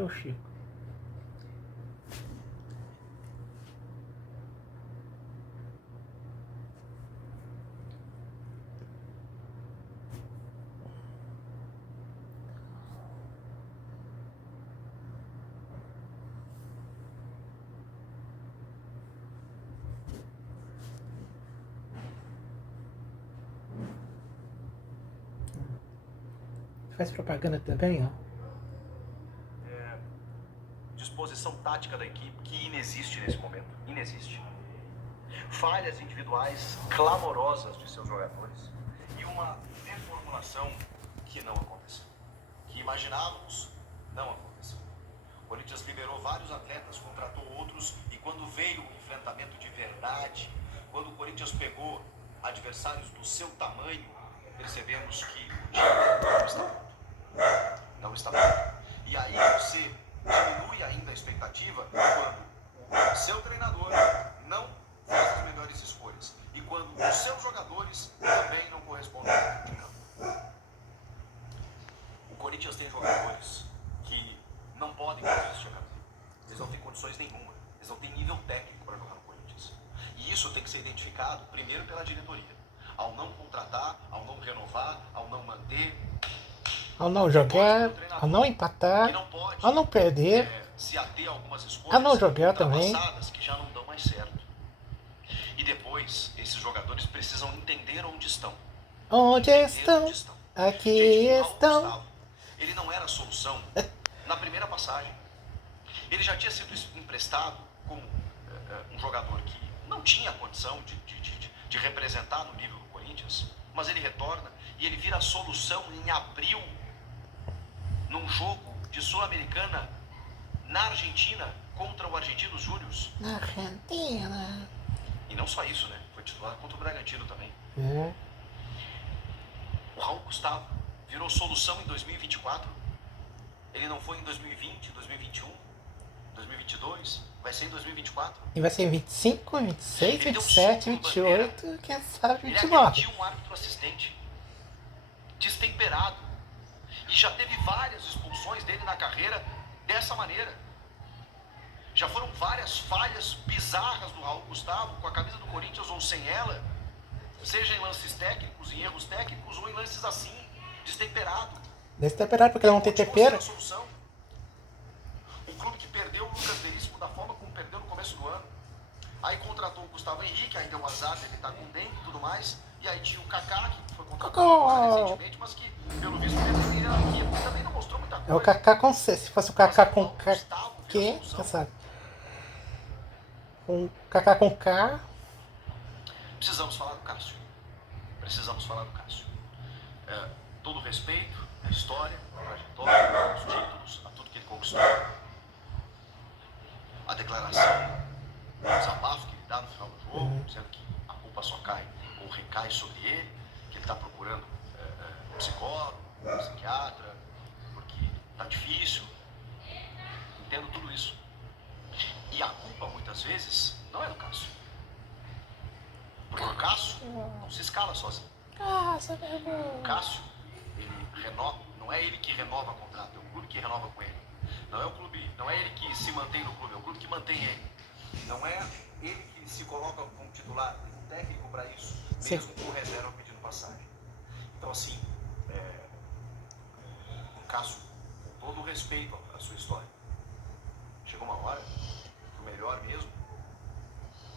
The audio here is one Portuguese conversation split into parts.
é o Chico. Faz propaganda também, ó. Disposição tática da equipe que inexiste nesse momento. Inexiste. Falhas individuais clamorosas de seus jogadores e uma reformulação que não aconteceu. Que imaginávamos, não aconteceu. O Corinthians liberou vários atletas, contratou outros e quando veio o enfrentamento de verdade, quando o Corinthians pegou adversários do seu tamanho, percebemos que o time não está pronto. Não está pronto. E aí você diminui ainda a expectativa quando o seu treinador não faz as melhores escolhas e quando os seus jogadores também não correspondem ao que tinham. O Corinthians tem jogadores que não podem mais vestir a camisa. Eles não têm condições nenhuma. Eles não têm nível técnico para jogar no Corinthians. E isso tem que ser identificado primeiro pela diretoria. Ao não contratar, ao não renovar, ao não manter, Ao não jogar, ao não empatar, ao não perder, se ater a algumas escolhas ao não jogar também. que já não dão mais certo. E depois, esses jogadores precisam entender onde estão. Onde estão? Aqui Gente, o estão. Raul Gustavo, ele não era a solução na primeira passagem. Ele já tinha sido emprestado como um jogador que não tinha condição de representar no nível do Corinthians, mas ele retorna e ele vira a solução em abril, num jogo de Sul-Americana na Argentina contra o Argentinos Júniors. Na Argentina. E não só isso, né? Foi titular contra o Bragantino também. É. O Raul Gustavo virou solução em 2024. Ele não foi em 2020, 2021, 2022. Vai ser em 2024. E vai ser em 25, 26, Ele deu 27, soco no 28, quem sabe Ele 29. agrediu um árbitro assistente. Destemperado. E já teve várias expulsões dele na carreira dessa maneira. Já foram várias falhas bizarras do Raul Gustavo com a camisa do Corinthians ou sem ela, seja em lances técnicos, em erros técnicos ou em lances assim, destemperado. Destemperado porque não tem tempero. A solução. Um clube que perdeu o Lucas Veríssimo da forma como perdeu no começo do ano. Aí contratou o Gustavo Henrique, aí deu um azar, ele tá com dengue e tudo mais. E aí tinha o Kaká, que foi contratado recentemente, mas que, pelo visto, ele também não mostrou muita coisa. É o Kaká com C. Se fosse o Kaká com K, quem sabe? Um Kaká com K. Precisamos falar do Cássio. Precisamos falar do Cássio. Todo respeito à história, à trajetória, aos títulos, a tudo que ele conquistou. A declaração, o desabafo que ele dá no final do jogo, dizendo que a culpa só cai ou recai sobre ele, que ele está procurando um psicólogo, um psiquiatra, porque está difícil. Entendo tudo isso. E a culpa, muitas vezes, não é do Cássio. Porque o Cássio não se escala sozinho. O Cássio, ele renova, não é ele que renova o contrato, é o clube que renova com ele. Não é o clube, não é ele que se mantém no clube, é o clube que mantém ele. Não é ele que se coloca como titular, tem um técnico para isso, mesmo com o reserva pedindo passagem. Então, assim, o Cássio, com todo o respeito à sua história, chegou uma hora que o melhor mesmo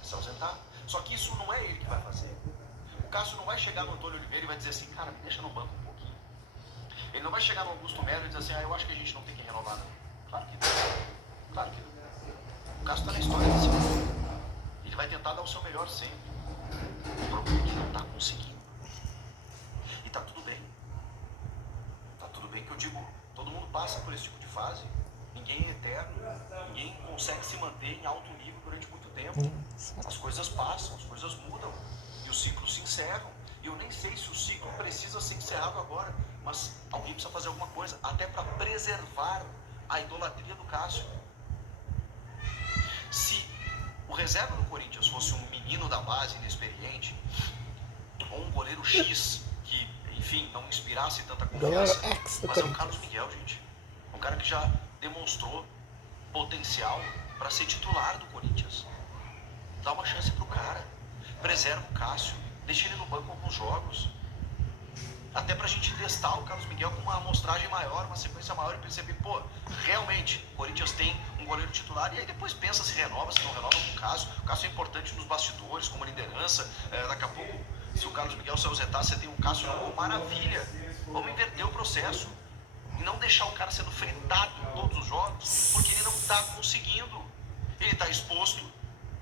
é se ausentar. Só que isso não é ele que vai fazer. O Cássio não vai chegar no Antônio Oliveira e vai dizer assim, cara, me deixa no banco um pouquinho. Ele não vai chegar no Augusto Melo e dizer assim, eu acho que a gente não tem que renovar não. Claro que não. Claro que não. O Cássio está na história desse mundo. Ele vai tentar dar o seu melhor sempre. O problema é que não está conseguindo. E está tudo bem. Está tudo bem que eu digo, todo mundo passa por esse tipo de fase. Ninguém é eterno. Ninguém consegue se manter em alto nível durante muito tempo. As coisas passam, as coisas mudam. E os ciclos se encerram. E eu nem sei se o ciclo precisa ser encerrado agora. Mas alguém precisa fazer alguma coisa. Até para preservar a idolatria do Cássio. Se o reserva do Corinthians fosse um menino da base inexperiente, ou um goleiro X, que, enfim, não inspirasse tanta confiança, mas é o Carlos Miguel, gente. Um cara que já demonstrou potencial para ser titular do Corinthians. Dá uma chance pro cara. Preserva o Cássio. Deixa ele no banco alguns jogos. Até pra gente testar o Carlos Miguel com uma amostragem maior, uma sequência maior e perceber, pô, realmente, o Corinthians tem um goleiro titular. E aí depois pensa se renova, se não renova com o Cássio. O Cássio é importante nos bastidores, como liderança. Daqui a pouco, se o Carlos Miguel se ausentar, você tem um Cássio no gol, maravilha. Vamos inverter o processo. E não deixar o cara sendo fretado em todos os jogos, porque ele não tá conseguindo. Ele tá exposto,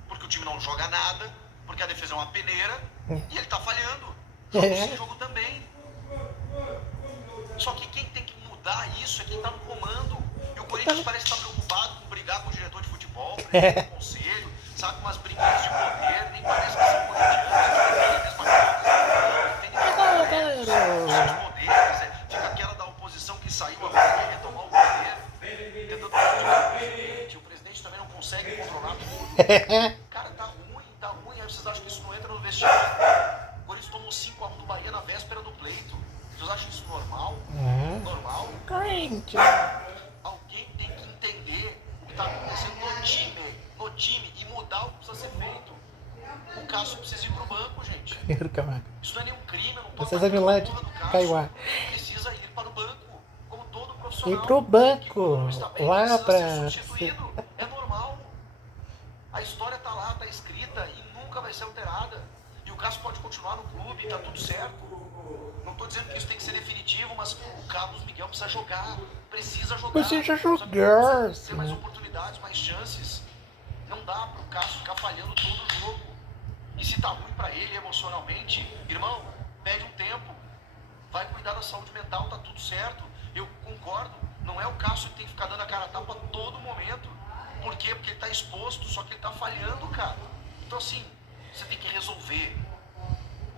porque o time não joga nada, porque a defesa é uma peneira, e ele tá falhando. Esse jogo também. Só que quem tem que mudar isso é quem tá no comando. E o Corinthians parece estar preocupado com brigar com o diretor de futebol, brigar com o conselho, sabe, umas brincadeiras de poder, nem parece que são corintianos, que defendem a mesma coisa. Não, defendem os poderes, fica aquela da oposição que saiu agora quer retomar o poder, tentando controlar o presidente. O presidente também não consegue controlar tudo. Cara, tá ruim, aí vocês acham que isso não entra no vestiário? O Corinthians tomou 5-1 do Bahia na véspera do pleito. Vocês acham isso normal? Normal? Alguém tem que entender o que está acontecendo no time e mudar o que precisa ser feito. O Cássio precisa ir pro banco, gente. Isso não é nenhum crime, eu não tô falando da porra do Cássio. Precisa ir para o banco, como todo profissional. Ir pro banco, lá pra... ser substituído. É normal. A história tá lá, tá escrita e nunca vai ser alterada. E o Cássio pode continuar no clube, tá tudo certo. Não estou dizendo que isso tem que ser definitivo, mas o Carlos Miguel precisa jogar. Precisa jogar. Precisa ter mais oportunidades, mais chances. Não dá para o Cássio ficar falhando todo o jogo. E se tá ruim para ele emocionalmente, irmão, pede um tempo. Vai cuidar da saúde mental, tá tudo certo. Eu concordo. Não é o Cássio que tem que ficar dando a cara a tapa a todo momento. Por quê? Porque ele tá exposto, só que ele tá falhando, cara. Então assim, você tem que resolver.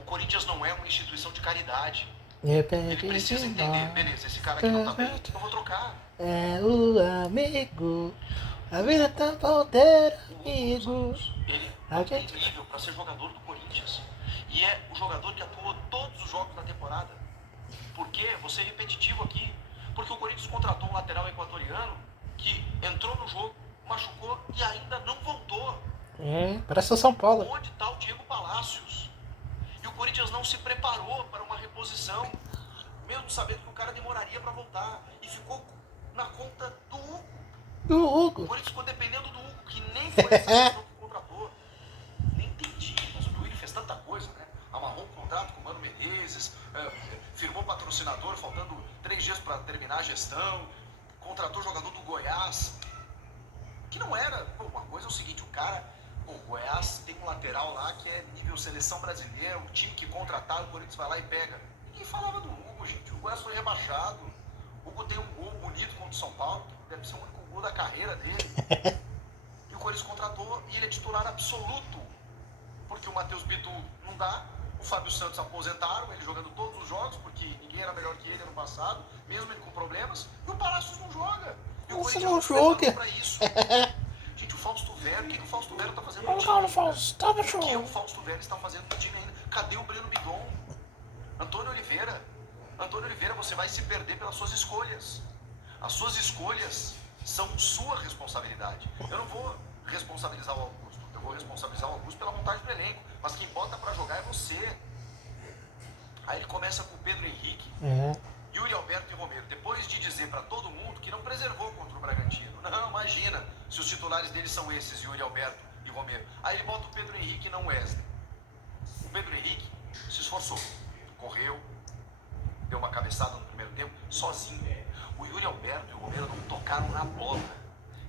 O Corinthians não é uma instituição de caridade. Ele precisa entender, beleza, esse cara aqui não tá bem, eu vou trocar. É o amigo, a vida tá voltando, amigo. Ele não tem nível para ser jogador do Corinthians. E é o jogador que atuou todos os jogos da temporada. Por quê? Vou ser repetitivo aqui. Porque o Corinthians contratou um lateral equatoriano que entrou no jogo, machucou e ainda não voltou. Parece o São Paulo. Onde está o Diego Palacios? E o Corinthians não se preparou para uma reposição, mesmo sabendo que o cara demoraria para voltar. E ficou na conta do Hugo. O Corinthians ficou dependendo do Hugo, que nem foi essa pessoa que contratou. Nem entendi, mas o Duílio fez tanta coisa, né? Amarrou um contrato com o Mano Menezes, firmou patrocinador, faltando 3 dias para terminar a gestão, contratou jogador do Goiás, que não era... Pô, uma coisa é o seguinte, o cara... O Goiás tem um lateral lá que é nível seleção brasileira, o time que contrataram, o Corinthians vai lá e pega. Ninguém falava do Hugo, gente. O Goiás foi rebaixado. O Hugo tem um gol bonito contra o São Paulo, que deve ser o único gol da carreira dele. E o Corinthians contratou e ele é titular absoluto. Porque o Matheus Bidu não dá, o Fábio Santos aposentaram, ele jogando todos os jogos, porque ninguém era melhor que ele ano passado, mesmo ele com problemas, e o Palacios não joga. E o Corinthians não joga pra isso. Gente, o Fausto Vero, o que o Fausto Vero tá fazendo no time? O que o Fausto Vero está fazendo no time ainda? Cadê o Breno Bigon? Antônio Oliveira, você vai se perder pelas suas escolhas. As suas escolhas são sua responsabilidade. Eu não vou responsabilizar o Augusto, eu vou responsabilizar o Augusto pela montagem do elenco. Mas quem bota pra jogar é você. Aí ele começa com o Pedro Henrique, Yuri Alberto e Romero. Depois de dizer pra todo mundo que não preservou contra o Bragantino. Não, imagina, se os titulares deles são esses, Yuri Alberto e Romero. Aí ele bota o Pedro Henrique e não o Wesley. O Pedro Henrique se esforçou, correu, deu uma cabeçada no primeiro tempo, sozinho. O Yuri Alberto e o Romero não tocaram na bola.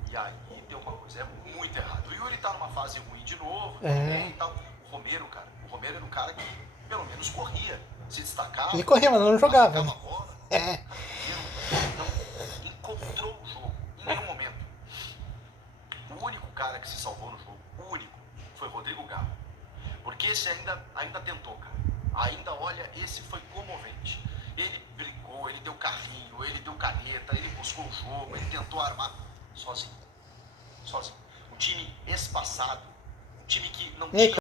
E aí deu uma coisa, é muito errado. O Yuri tá numa fase ruim de novo, também e tal. O Romero, cara, era um cara que pelo menos corria, se destacava. Ele corria, mas não jogava. Né? Bola. Não encontrou o jogo em nenhum momento. O único cara que se salvou no jogo, o único, foi Rodrigo Galo. Porque esse ainda tentou, cara. Ainda, olha, esse foi comovente. Ele brigou, ele deu carrinho, ele deu caneta, ele buscou o jogo, ele tentou armar sozinho. Um time espaçado, um time que não tinha